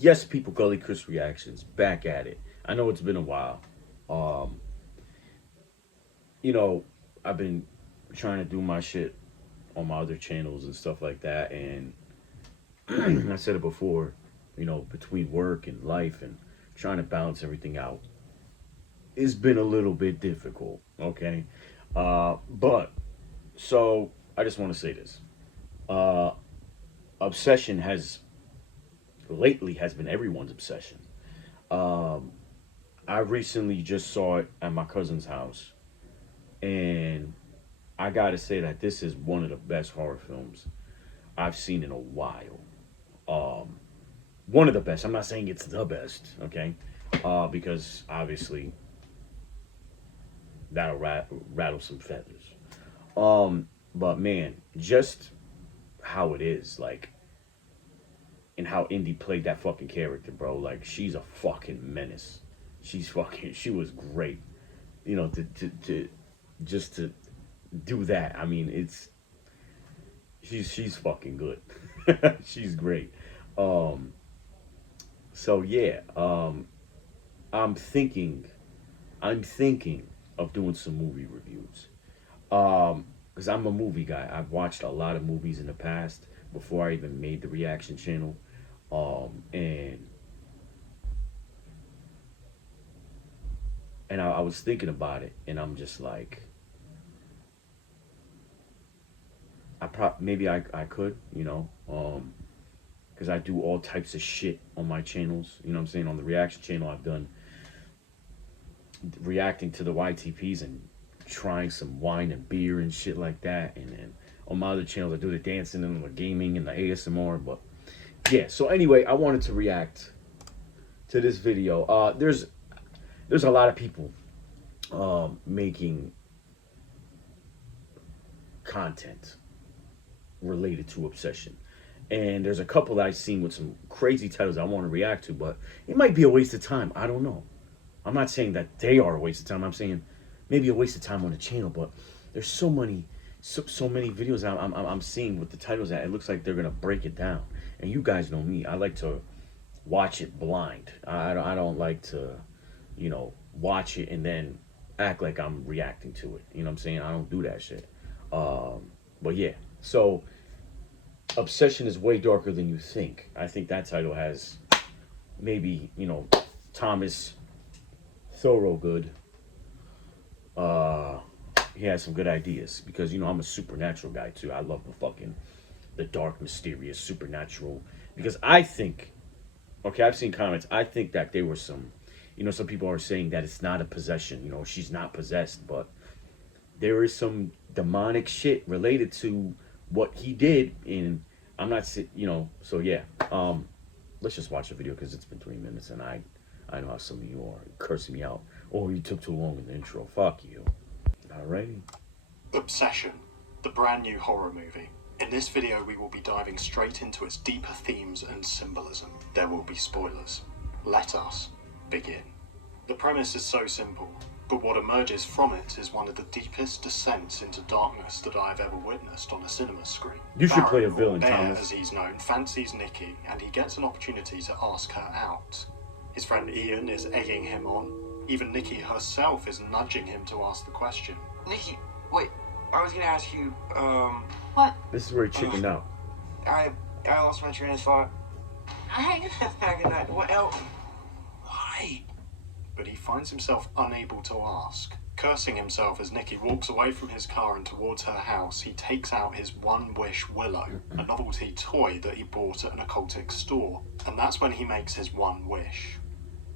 Yes, people, Gully Chris reactions back at it. I know it's been a while. Um, you know, I've been trying to do my shit on my other channels and stuff like that, and I said it before. Between work and life and trying to balance everything out, it's been a little bit difficult. Okay, but so I just want to say this. Uh, Obsession has been everyone's obsession. Um, I recently just saw it at my cousin's house, and I gotta say that this is one of the best horror films I've seen in a while. Um, One of the best. I'm not saying it's the best, okay? Because obviously that'll rattle some feathers. But man, just how it is, like, and how Indy played that fucking character, bro. Like, she's a fucking menace. She was great. To just to do that. I mean, she's fucking good. She's great. Um, so yeah, I'm thinking, I'm thinking of doing some movie reviews. Because I'm a movie guy. I've watched a lot of movies in the past before I even made the reaction channel. And I was thinking about it, and I'm just like, maybe I could, because I do all types of shit on my channels. You know what I'm saying? On the reaction channel, I've done reacting to the YTPs and trying some wine and beer and shit like that. And then on my other channels, I do the dancing and the gaming and the ASMR. But yeah, so anyway, I wanted to react to this video. There's a lot of people making content related to Obsession. And there's a couple that I've seen with some crazy titles I want to react to, but it might be a waste of time. I don't know. I'm not saying that they are a waste of time. I'm saying maybe a waste of time on the channel, but there's so many videos I'm seeing with the titles that it looks like they're gonna break it down. And you guys know me. I like to watch it blind. I don't like to, watch it and then act like I'm reacting to it. You know what I'm saying? I don't do that shit. But yeah, so Obsession is way darker than you think. I think that title has maybe, Thomas Thorogood. Uh, he has some good ideas because I'm a supernatural guy too. I love the dark, mysterious, supernatural. Because I think, okay, I've seen comments. I think that there were some people are saying that it's not a possession. She's not possessed, but there is some demonic shit related to what he did. And I'm not, so yeah. Let's just watch the video because it's been 3 minutes and I know how some of you are cursing me out. Oh, you took too long in the intro. Fuck you. Alrighty. Obsession, the brand new horror movie. In this video, we will be diving straight into its deeper themes and symbolism. There will be spoilers. Let us begin. The premise is so simple, but what emerges from it is one of the deepest descents into darkness that I have ever witnessed on a cinema screen. You should play a villain, Bear, Thomas. as he's known, fancies Nikki, and he gets an opportunity to ask her out. His friend Ian is egging him on. Even Nikki herself is nudging him to ask the question. Nikki, wait, I was gonna ask you, What? This is where he chickened out. I lost my train of thought. I Back in that, what else? Why? But he finds himself unable to ask. Cursing himself as Nikki walks away from his car and towards her house, he takes out his One Wish Willow, a novelty toy that he bought at an occultic store. And that's when he makes his one wish.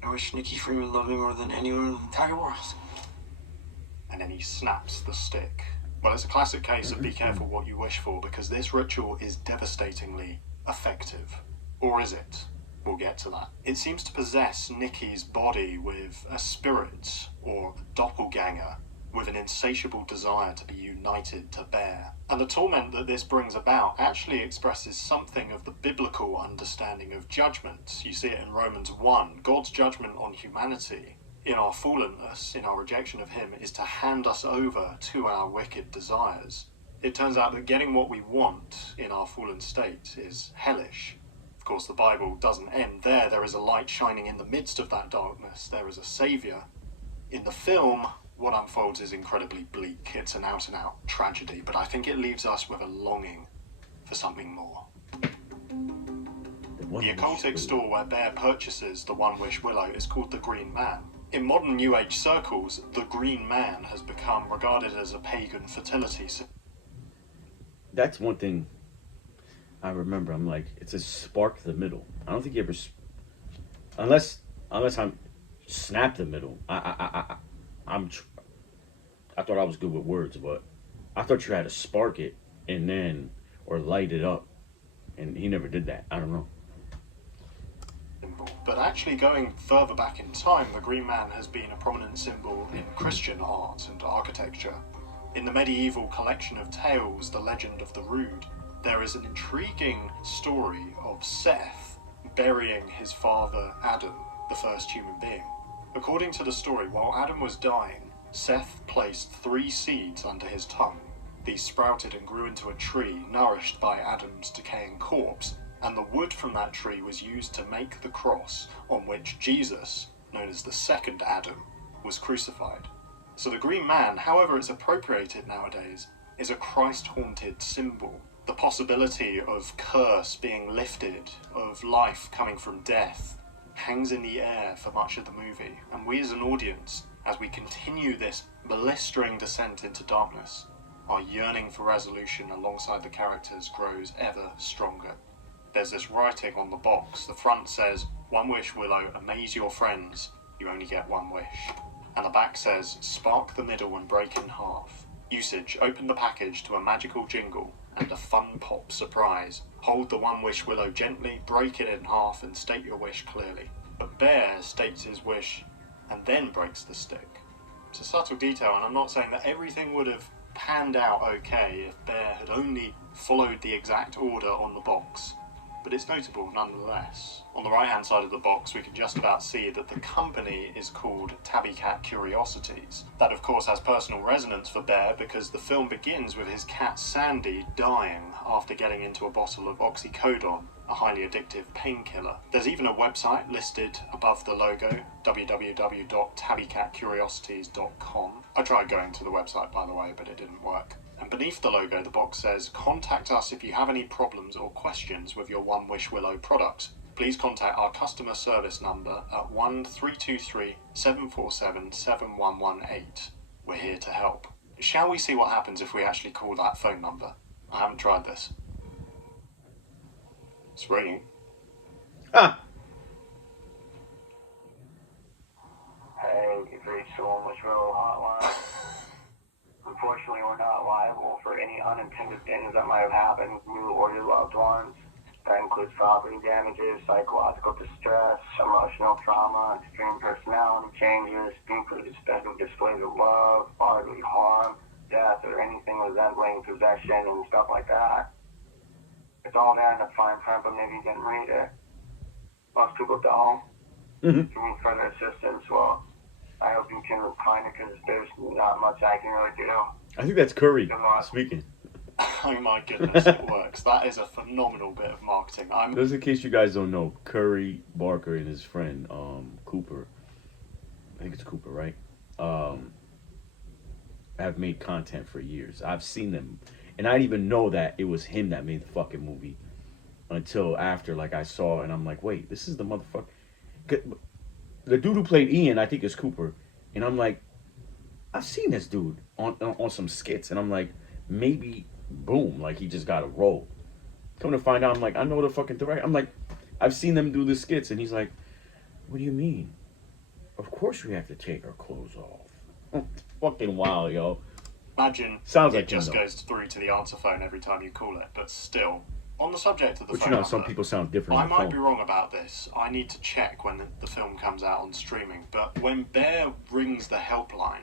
I wish Nikki Freeman loved me more than anyone in the entire world. And then he snaps the stick. Well, it's a classic case of be careful what you wish for, because this ritual is devastatingly effective. Or is it? We'll get to that. It seems to possess Nikki's body with a spirit, or a doppelganger, with an insatiable desire to be united to Bear. And the torment that this brings about actually expresses something of the biblical understanding of judgment. You see it in Romans 1. God's judgment on humanity, in our fallenness, in our rejection of him, is to hand us over to our wicked desires. It turns out that getting what we want in our fallen state is hellish. Of course, the Bible doesn't end there. There is a light shining in the midst of that darkness. There is a saviour. In the film, what unfolds is incredibly bleak. It's an out-and-out tragedy, but I think it leaves us with a longing for something more. The occultic store where Bear purchases the One Wish Willow is called the Green Man. In modern New Age circles, the Green Man has become regarded as a pagan fertility symbol. That's one thing I remember. I'm like, it's a spark the middle. I don't think you ever, unless I'm snap the middle. I thought I was good with words, but I thought you had to spark it and then, or light it up, and he never did that. I don't know. But actually going further back in time, the Green Man has been a prominent symbol in Christian art and architecture. In the medieval collection of tales, The Legend of the Rood, there is an intriguing story of Seth burying his father Adam, the first human being. According to the story, while Adam was dying, Seth placed 3 seeds under his tongue. These sprouted and grew into a tree, nourished by Adam's decaying corpse, and the wood from that tree was used to make the cross on which Jesus, known as the second Adam, was crucified. So the Green Man, however it's appropriated nowadays, is a Christ-haunted symbol. The possibility of curse being lifted, of life coming from death, hangs in the air for much of the movie, and we as an audience, as we continue this blistering descent into darkness, our yearning for resolution alongside the characters grows ever stronger. There's this writing on the box. The front says, "One wish, Willow, amaze your friends. You only get one wish." And the back says, "Spark the middle and break in half. Usage, open the package to a magical jingle and a fun pop surprise. Hold the One Wish Willow gently, break it in half and state your wish clearly." But Bear states his wish and then breaks the stick. It's a subtle detail, and I'm not saying that everything would have panned out okay if Bear had only followed the exact order on the box, but it's notable nonetheless. On the right hand side of the box we can just about see that the company is called Tabby Cat Curiosities. That of course has personal resonance for Bear because the film begins with his cat Sandy dying after getting into a bottle of oxycodone, a highly addictive painkiller. There's even a website listed above the logo, www.tabbycatcuriosities.com. I tried going to the website by the way, but it didn't work. And beneath the logo, the box says, "Contact us if you have any problems or questions with your One Wish Willow product. Please contact our customer service number at 1323-747-7118. We're here to help." Shall we see what happens if we actually call that phone number? I haven't tried this. It's ringing. Ah! Hey, you've reached the One Wish Willow hotline. Unfortunately, we're not liable for any unintended things that might have happened with you or your loved ones. That includes property damages, psychological distress, emotional trauma, extreme personality changes, deeply disturbing displays of love, bodily harm, death, or anything resembling possession and stuff like that. It's all there in the fine print, but maybe you didn't read it. Most people don't. If you need further assistance, well, I hope you can find it because there's not much I can really do. I think that's Curry speaking. Oh my goodness, it works. That is a phenomenal bit of marketing. Just in case you guys don't know, Curry Barker and his friend Cooper, I think it's Cooper, right? Have made content for years. I've seen them, and I didn't even know that it was him that made the fucking movie until after, like, I saw, and I'm like, wait, this is the motherfucker. The dude who played Ian, I think, is Cooper, and I'm like, I've seen this dude on some skits, and I'm like, maybe, boom, like he just got a role. Come to find out, I'm like, I know the fucking director. I'm like, I've seen them do the skits, and he's like, what do you mean? Of course we have to take our clothes off. Fucking wow, yo. Imagine Sounds it like just him, though. goes through to the answer phone every time you call it, but still. On the subject of the But phone you know, number, some people sound different I on the might phone. be wrong about this. I need to check when the film comes out on streaming. But when Bear rings the helpline,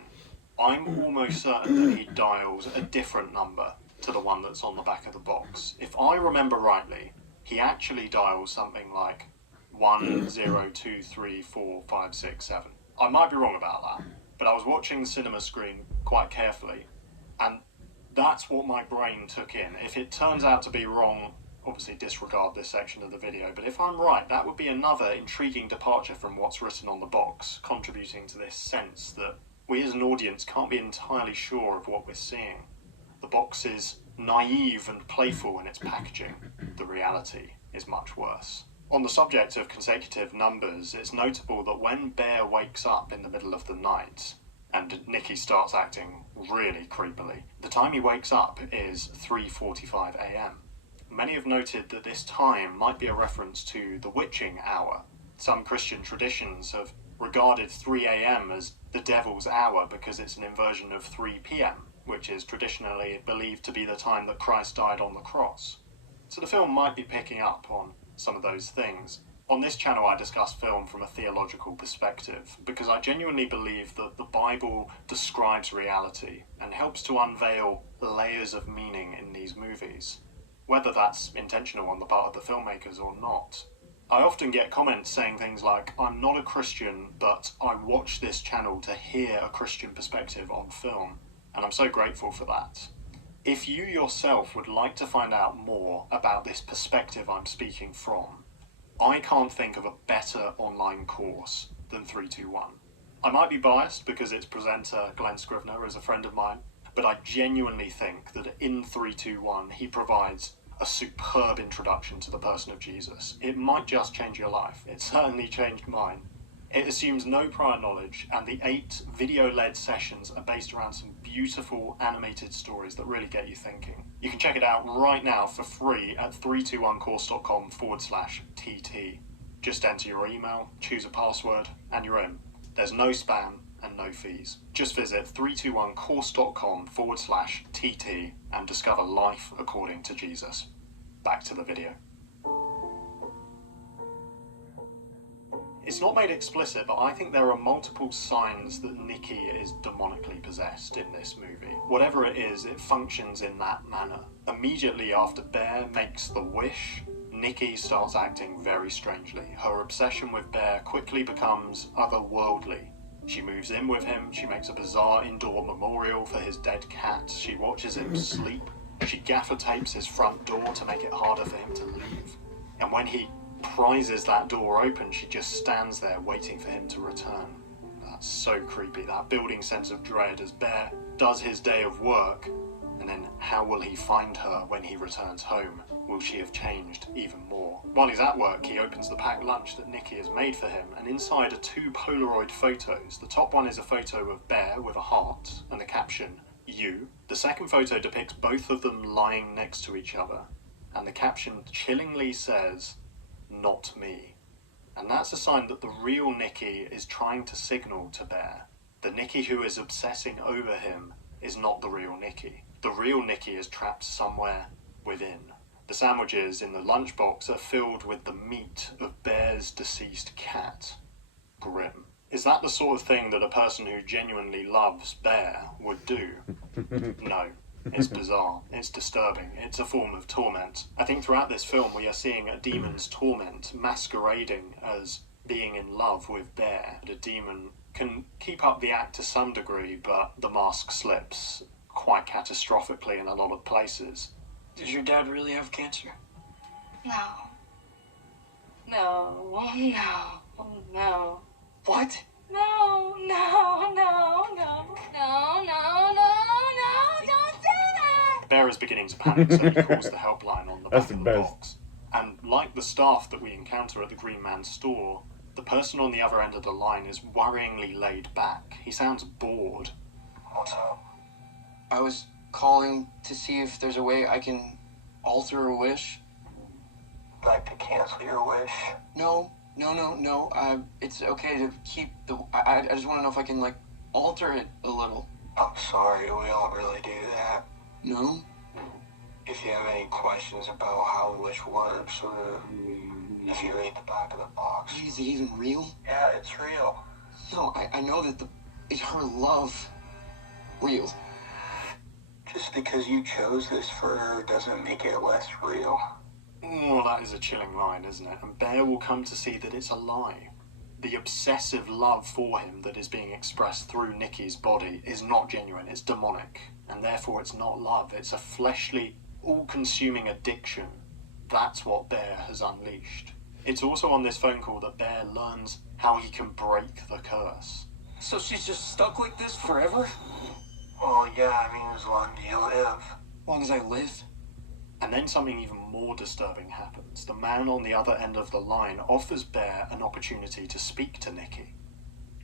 I'm almost certain that he dials a different number to the one that's on the back of the box. If I remember rightly, he actually dials something like 10234567. I might be wrong about that, but I was watching the cinema screen quite carefully, and that's what my brain took in. If it turns out to be wrong, obviously disregard this section of the video, but if I'm right, that would be another intriguing departure from what's written on the box, contributing to this sense that we as an audience can't be entirely sure of what we're seeing. The box is naive and playful in its packaging. The reality is much worse. On the subject of consecutive numbers, it's notable that when Bear wakes up in the middle of the night, and Nicky starts acting really creepily, the time he wakes up is 3:45 a.m. Many have noted that this time might be a reference to the witching hour. Some Christian traditions have regarded 3 a.m. as the devil's hour because it's an inversion of 3 p.m., which is traditionally believed to be the time that Christ died on the cross. So the film might be picking up on some of those things. On this channel I discuss film from a theological perspective because I genuinely believe that the Bible describes reality and helps to unveil layers of meaning in these movies, whether that's intentional on the part of the filmmakers or not. I often get comments saying things like, "I'm not a Christian, but I watch this channel to hear a Christian perspective on film," and I'm so grateful for that. If you yourself would like to find out more about this perspective I'm speaking from, I can't think of a better online course than 321. I might be biased because its presenter, Glenn Scrivener, is a friend of mine, but I genuinely think that in 321 he provides a superb introduction to the person of Jesus. It might just change your life. It certainly changed mine. It assumes no prior knowledge, and the 8 video-led sessions are based around some beautiful animated stories that really get you thinking. You can check it out right now for free at 321course.com/TT. Just enter your email, choose a password, and you're in. There's no spam and no fees. Just visit 321course.com/TT and discover life according to Jesus. Back to the video. It's not made explicit, but I think there are multiple signs that Nicky is demonically possessed in this movie. Whatever it is, it functions in that manner. Immediately after Bear makes the wish, Nicky starts acting very strangely. Her obsession with Bear quickly becomes otherworldly. She moves in with him, she makes a bizarre indoor memorial for his dead cat, she watches him sleep, she gaffer tapes his front door to make it harder for him to leave. And when he prizes that door open, she just stands there waiting for him to return. That's so creepy, that building sense of dread as Bear does his day of work, and then how will he find her when he returns home? Will she have changed even more? While he's at work, he opens the packed lunch that Nicky has made for him, and inside are 2 Polaroid photos. The top one is a photo of Bear with a heart and the caption, "You." The second photo depicts both of them lying next to each other, and the caption chillingly says, "Not me." And that's a sign that the real Nicky is trying to signal to Bear. The Nicky who is obsessing over him is not the real Nicky. The real Nicky is trapped somewhere within. The sandwiches in the lunchbox are filled with the meat of Bear's deceased cat. Grim. Is that the sort of thing that a person who genuinely loves Bear would do? No. It's bizarre, it's disturbing, it's a form of torment. I think throughout this film we are seeing a demon's torment masquerading as being in love with Bear. The demon can keep up the act to some degree, but the mask slips quite catastrophically in a lot of places. Does your dad really have cancer? No. No. No. What? No. No. No. No. No. No. No. No. Don't do that. Bear is beginning to panic, so he calls the helpline on the That's back the of the best. box. And like the staff that we encounter at the Green Man's store, the person on the other end of the line is worryingly laid back. He sounds bored. What's up? I was calling to see if there's a way I can alter a wish. Like to cancel your wish? No. It's okay to keep the... I just want to know if I can, like, alter it a little. I'm sorry, we don't really do that. No? If you have any questions about how the wish works, or if you read the back of the box. Is it even real? Yeah, it's real. No, I know that is her love real? Just because you chose this for her doesn't make it less real. Oh, that is a chilling line, isn't it? And Bear will come to see that it's a lie. The obsessive love for him that is being expressed through Nicky's body is not genuine, it's demonic. And therefore it's not love, it's a fleshly, all-consuming addiction That's what Bear has unleashed. It's also on this phone call that Bear learns how he can break the curse. So she's just stuck like this forever? Well, yeah, I mean, as long as you live. As long as I live? And then something even more disturbing happens. The man on the other end of the line offers Bear an opportunity to speak to Nikki.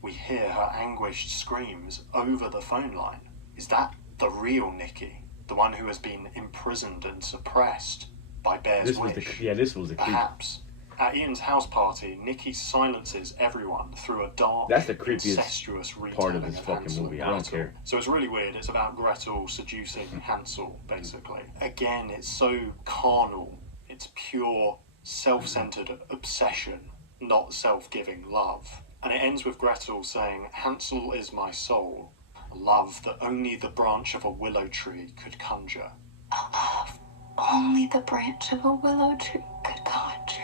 We hear her anguished screams over the phone line. Is that the real Nikki? The one who has been imprisoned and suppressed by Bear's This was wish? this was the creep. Perhaps. At Ian's house party, Nikki silences everyone through a dark, That's the creepiest incestuous part of retelling this fucking Hansel movie. and I don't Gretel. care. So it's really weird. It's about Gretel seducing Hansel, basically. Again, it's so carnal. It's pure, self-centered obsession, not self-giving love. And it ends with Gretel saying, "Hansel is my soul, a love that only the branch of a willow tree could conjure." A love only the branch of a willow tree could conjure.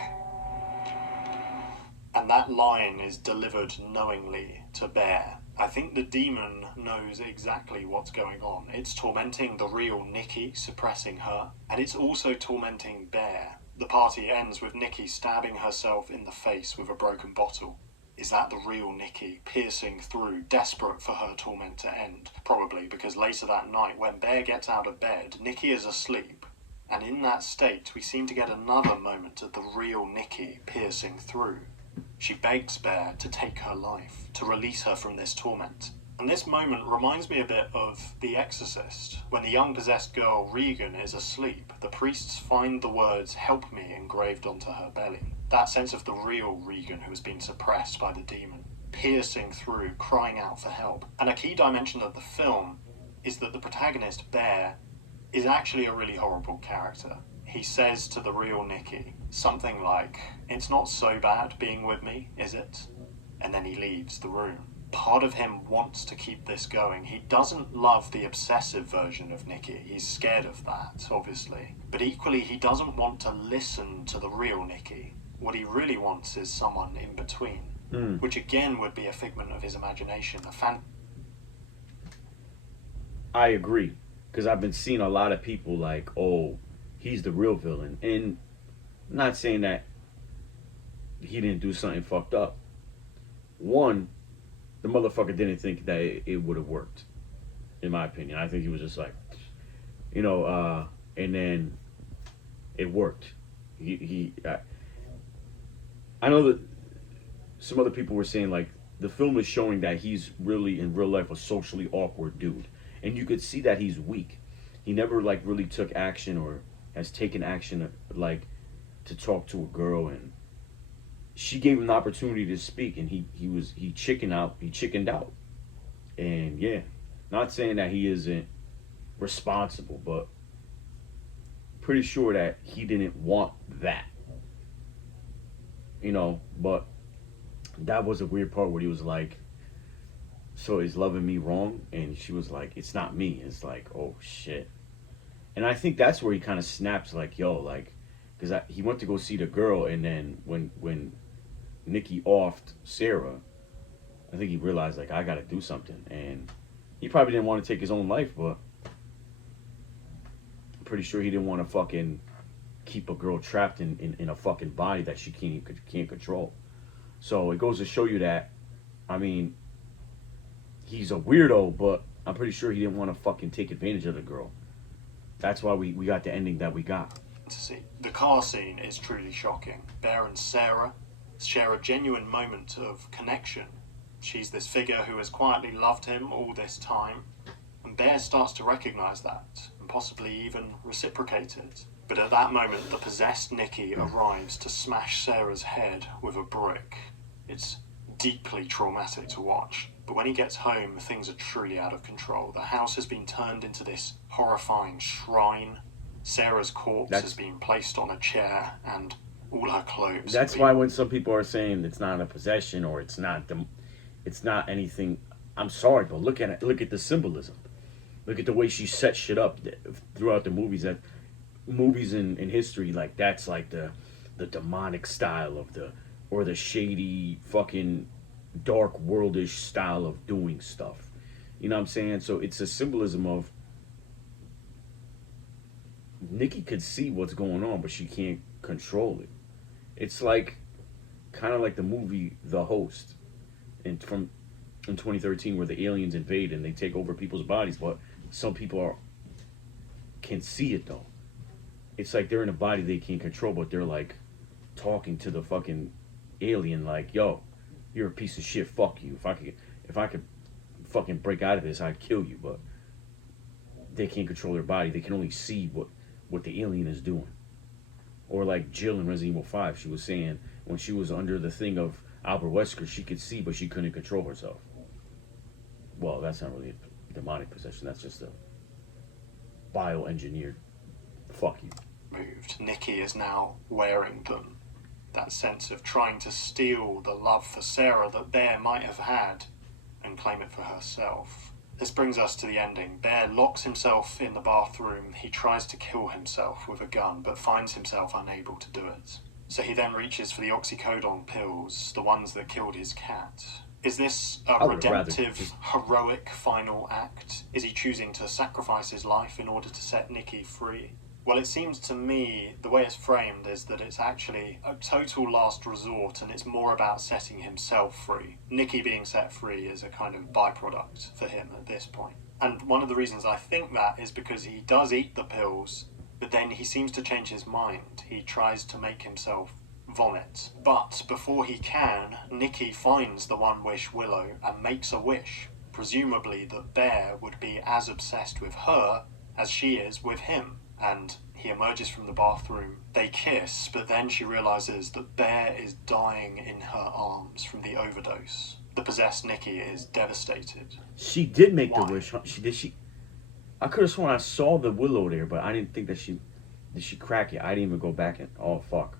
And that line is delivered knowingly to Bear. I think the demon knows exactly what's going on. It's tormenting the real Nikki, suppressing her, and it's also tormenting Bear. The party ends with Nikki stabbing herself in the face with a broken bottle. Is that the real Nikki, piercing through, desperate for her torment to end? Probably, because later that night, when Bear gets out of bed, Nikki is asleep. And in that state, we seem to get another moment of the real Nikki piercing through. She begs Bear to take her life, to release her from this torment. And this moment reminds me a bit of The Exorcist. When the young possessed girl, Regan, is asleep, the priests find the words, "Help me," engraved onto her belly. That sense of the real Regan who has been suppressed by the demon, piercing through, crying out for help. And a key dimension of the film is that the protagonist, Bear, is actually a really horrible character. He says to the real Nikki something like, "It's not so bad being with me, is it?" And then he leaves the room. Part of him wants to keep this going. He doesn't love the obsessive version of Nikki. He's scared of that, obviously. But equally, he doesn't want to listen to the real Nikki. What he really wants is someone in between, which again would be a figment of his imagination, I agree, because I've been seeing a lot of people like, oh, he's the real villain, and I'm not saying that he didn't do something fucked up. One, the motherfucker didn't think that it would have worked, in my opinion. I think he was just like, and then it worked. I know that some other people were saying like the film is showing that he's really in real life a socially awkward dude, and you could see that he's weak. He never like really took action or has taken action like to talk to a girl, and she gave him the opportunity to speak, and he chickened out. And yeah, not saying that he isn't responsible, but pretty sure that he didn't want that. But that was a weird part where he was like, "So is loving me wrong?" And she was like, "It's not me." It's like, oh shit. And I think that's where he kind of snaps, like, yo, like, because he went to go see the girl, and then when Nikki offed Sarah, I think he realized, like, I got to do something. And he probably didn't want to take his own life, but I'm pretty sure he didn't want to fucking keep a girl trapped in a fucking body that she can't control. So it goes to show you that, I mean, he's a weirdo, but I'm pretty sure he didn't want to fucking take advantage of the girl. That's why we got the ending that we got. to see. The car scene is truly shocking. Bear and Sarah share a genuine moment of connection. She's this figure who has quietly loved him all this time, and Bear starts to recognize that, and possibly even reciprocate it. But at that moment, the possessed Nikki arrives to smash Sarah's head with a brick. It's deeply traumatic to watch. But when he gets home, things are truly out of control. The house has been turned into this horrifying shrine. Sarah's corpse has been placed on a chair, and all her clothes. That's why when some people are saying it's not a possession or it's not anything, I'm sorry, but look at it. Look at the symbolism. Look at the way she set shit up throughout the movies. That movies in history, like that's like the demonic style of the shady fucking dark worldish style of doing stuff. You know what I'm saying? So it's a symbolism of Nikki could see what's going on, but she can't control it. It's like kind of like the movie The Host in 2013 where the aliens invade and they take over people's bodies, but some people can see it though. It's like they're in a body they can't control, but they're like talking to the fucking alien like, "Yo, you're a piece of shit. Fuck you. If I could fucking break out of this, I'd kill you." But they can't control their body. They can only see what the alien is doing. Or like Jill in Resident Evil 5, she was saying when she was under the thing of Albert Wesker, she could see, but she couldn't control herself. Well, that's not really a demonic possession. That's just a bioengineered fuck you. Moved. Nikki is now wearing them. That sense of trying to steal the love for Sarah that Bear might have had and claim it for herself. This brings us to the ending. Bear locks himself in the bathroom. He tries to kill himself with a gun, but finds himself unable to do it. So he then reaches for the oxycodone pills, the ones that killed his cat. Is this I a would rather redemptive, just- heroic final act? Is he choosing to sacrifice his life in order to set Nikki free? Well, it seems to me the way it's framed is that it's actually a total last resort and it's more about setting himself free. Nikki being set free is a kind of byproduct for him at this point. And one of the reasons I think that is because he does eat the pills, but then he seems to change his mind. He tries to make himself vomit. But before he can, Nikki finds the One Wish Willow and makes a wish. Presumably that Bear would be as obsessed with her as she is with him. And he emerges from the bathroom. They kiss, but then she realizes that Bear is dying in her arms from the overdose. The possessed Nikki is devastated. She did make Why? the wish. Huh? She. I could have sworn I saw the willow there, but I didn't think that she. Did she crack it? I didn't even go back and. Oh fuck.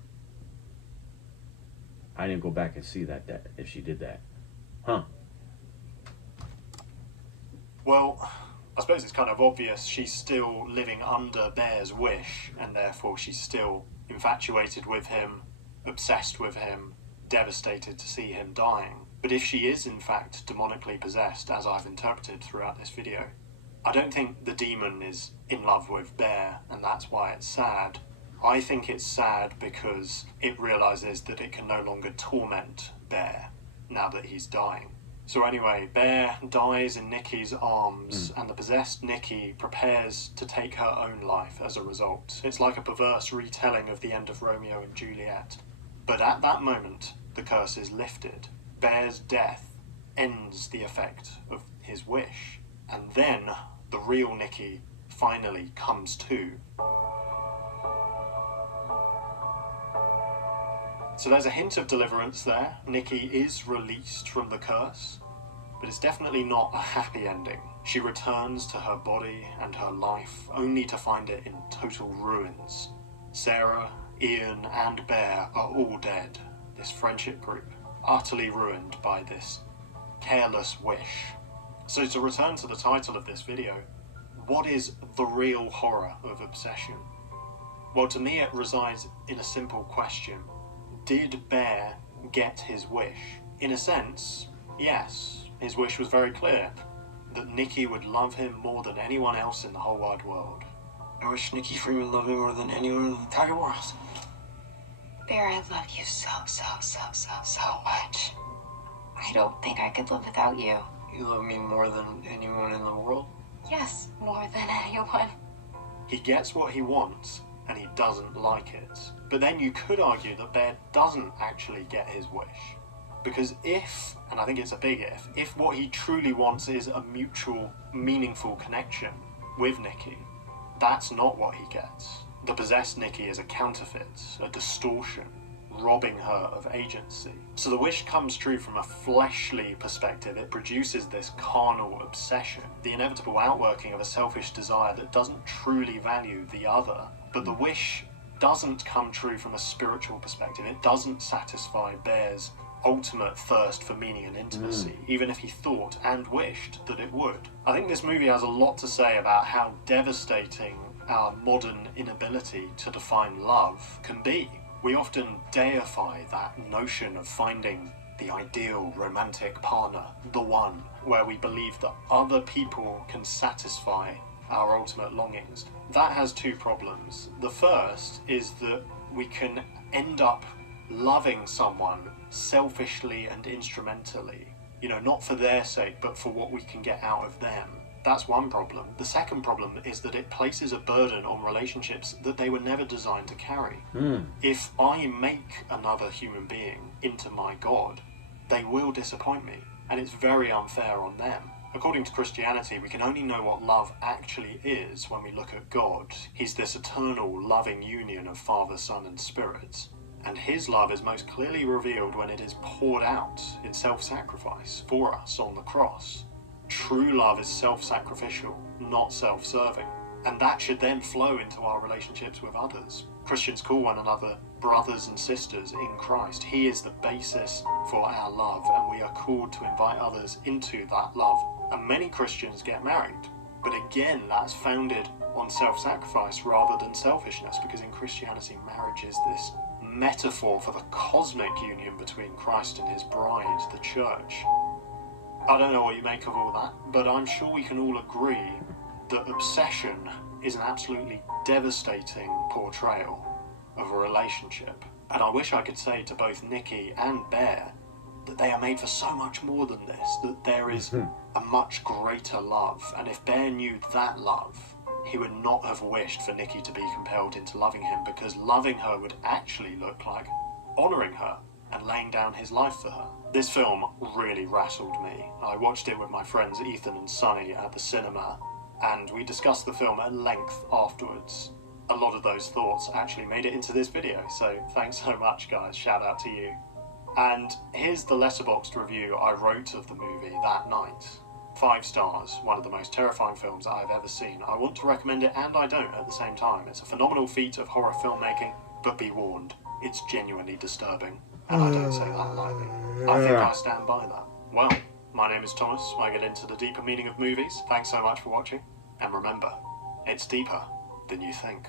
I didn't go back and see that if she did that. Huh. Well, I suppose it's kind of obvious she's still living under Bear's wish, and therefore she's still infatuated with him, obsessed with him, devastated to see him dying. But if she is in fact demonically possessed, as I've interpreted throughout this video, I don't think the demon is in love with Bear, and that's why it's sad. I think it's sad because it realizes that it can no longer torment Bear now that he's dying. So anyway, Bear dies in Nikki's arms, and the possessed Nikki prepares to take her own life as a result. It's like a perverse retelling of the end of Romeo and Juliet. But at that moment, the curse is lifted. Bear's death ends the effect of his wish. And then the real Nikki finally comes to. So there's a hint of deliverance there. Nikki is released from the curse, but it's definitely not a happy ending. She returns to her body and her life, only to find it in total ruins. Sarah, Ian, and Bear are all dead. This friendship group, utterly ruined by this careless wish. So to return to the title of this video, what is the real horror of obsession? Well, to me it resides in a simple question. Did Bear get his wish? In a sense, yes. His wish was very clear, that Nikki would love him more than anyone else in the whole wide world. I wish Nikki Freeman loved me more than anyone in the entire world. Bear, I love you so much. I don't think I could live without you. You love me more than anyone in the world? Yes, more than anyone. He gets what he wants, and he doesn't like it. But then you could argue that Bear doesn't actually get his wish. Because if, and I think it's a big if what he truly wants is a mutual, meaningful connection with Nikki, that's not what he gets. The possessed Nikki is a counterfeit, a distortion, robbing her of agency. So the wish comes true from a fleshly perspective. It produces this carnal obsession, the inevitable outworking of a selfish desire that doesn't truly value the other. But the wish doesn't come true from a spiritual perspective. It doesn't satisfy Bear's ultimate thirst for meaning and intimacy, even if he thought and wished that it would. I think this movie has a lot to say about how devastating our modern inability to define love can be. We often deify that notion of finding the ideal romantic partner, the one, where we believe that other people can satisfy our ultimate longings. That has two problems. The first is that we can end up loving someone selfishly and instrumentally, you know, not for their sake, but for what we can get out of them. That's one problem. The second problem is that it places a burden on relationships that they were never designed to carry. If I make another human being into my God, they will disappoint me, and it's very unfair on them. According to Christianity, we can only know what love actually is when we look at God. He's this eternal, loving union of Father, Son, and Spirit. And his love is most clearly revealed when it is poured out in self-sacrifice for us on the cross. True love is self-sacrificial, not self-serving. And that should then flow into our relationships with others. Christians call one another brothers and sisters in Christ. He is the basis for our love, and we are called to invite others into that love. And many Christians get married, but again, that's founded on self-sacrifice rather than selfishness, because in Christianity, marriage is this metaphor for the cosmic union between Christ and his bride, the church. I don't know what you make of all that, but I'm sure we can all agree that obsession is an absolutely devastating portrayal of a relationship. And I wish I could say to both Nikki and Bear that they are made for so much more than this, that there is a much greater love. And if Bear knew that love, he would not have wished for Nikki to be compelled into loving him, because loving her would actually look like honouring her and laying down his life for her. This film really rattled me. I watched it with my friends Ethan and Sonny at the cinema, and we discussed the film at length afterwards. A lot of those thoughts actually made it into this video, so thanks so much guys, shout out to you. And here's the Letterboxd review I wrote of the movie that night. 5 stars, one of the most terrifying films I've ever seen. I want to recommend it and I don't at the same time. It's a phenomenal feat of horror filmmaking, but be warned, it's genuinely disturbing. And I don't say that lightly. I think I stand by that. Well, my name is Thomas. I get into the deeper meaning of movies. Thanks so much for watching. And remember, it's deeper than you think.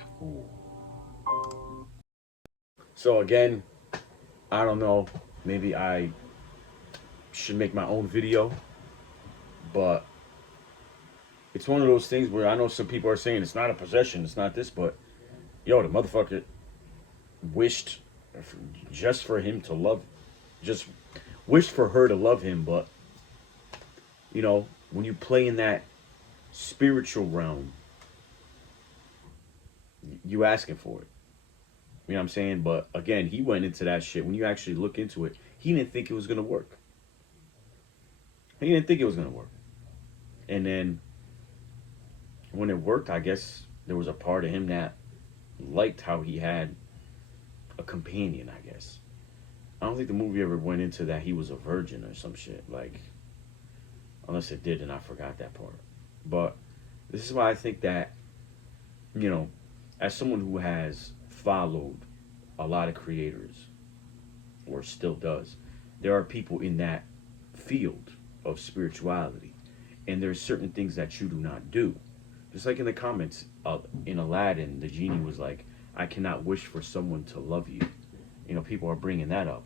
So again, I don't know, maybe I should make my own video, but it's one of those things where I know some people are saying it's not a possession, it's not this, but yo, the motherfucker wished just for him to love, just wished for her to love him. But you know, when you play in that spiritual realm, you asking for it. You know what I'm saying? But again, he went into that shit. When you actually look into it, he didn't think it was gonna work. He didn't think it was gonna work. And then when it worked, I guess there was a part of him that liked how he had a companion, I guess. I don't think the movie ever went into that he was a virgin or some shit. Like, unless it did and I forgot that part. But this is why I think that, you know, as someone who has followed a lot of creators, or still does, there are people in that field of spirituality, and there's certain things that you do not do. Just like in the comments in Aladdin, the genie was like, I cannot wish for someone to love you. You know, people are bringing that up.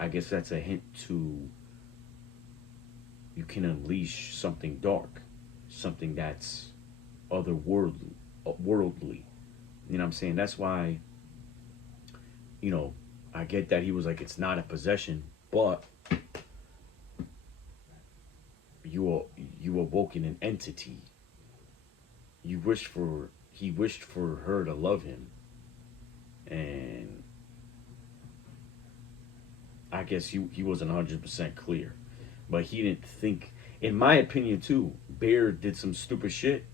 I guess that's a hint to, you can unleash something dark, something that's otherworldly, worldly. You know what I'm saying? That's why, you know, I get that he was like, it's not a possession, but you awoken an entity. He wished for her to love him, and I guess he wasn't 100% clear, but he didn't think, in my opinion too, Bear did some stupid shit.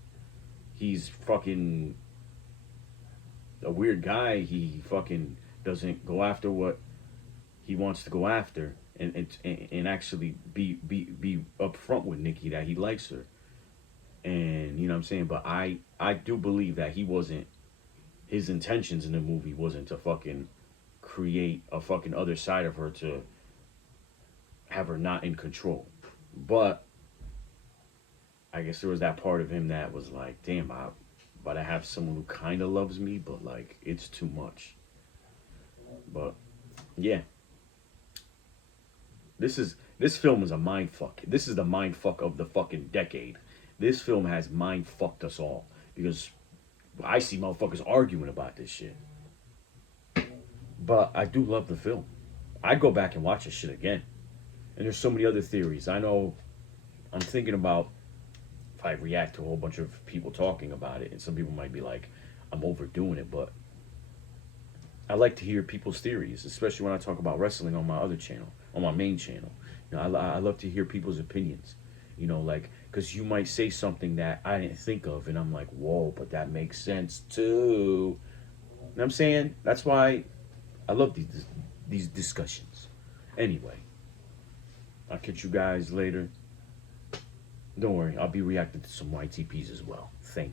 He's fucking a weird guy. He fucking doesn't go after what he wants to go after, and actually be upfront with Nikki that he likes her. And you know what I'm saying? But I do believe that his intentions in the movie wasn't to fucking create a fucking other side of her, to have her not in control. But I guess there was that part of him that was like, damn, but I have someone who kind of loves me, but like, it's too much. But yeah, this film is a mind fuck. This is the mind fuck of the fucking decade. This film has mind fucked us all, because I see motherfuckers arguing about this shit. But I do love the film. I'd go back and watch this shit again. And there's so many other theories. I know I'm thinking about if I react to a whole bunch of people talking about it, and some people might be like, I'm overdoing it, but I like to hear people's theories, especially when I talk about wrestling on my other channel, on my main channel. You know, I love to hear people's opinions. You know, like, because you might say something that I didn't think of, and I'm like, whoa, but that makes sense too. You know what I'm saying? That's why I love these discussions. Anyway, I'll catch you guys later. Don't worry, I'll be reacting to some YTPs as well. Thank you.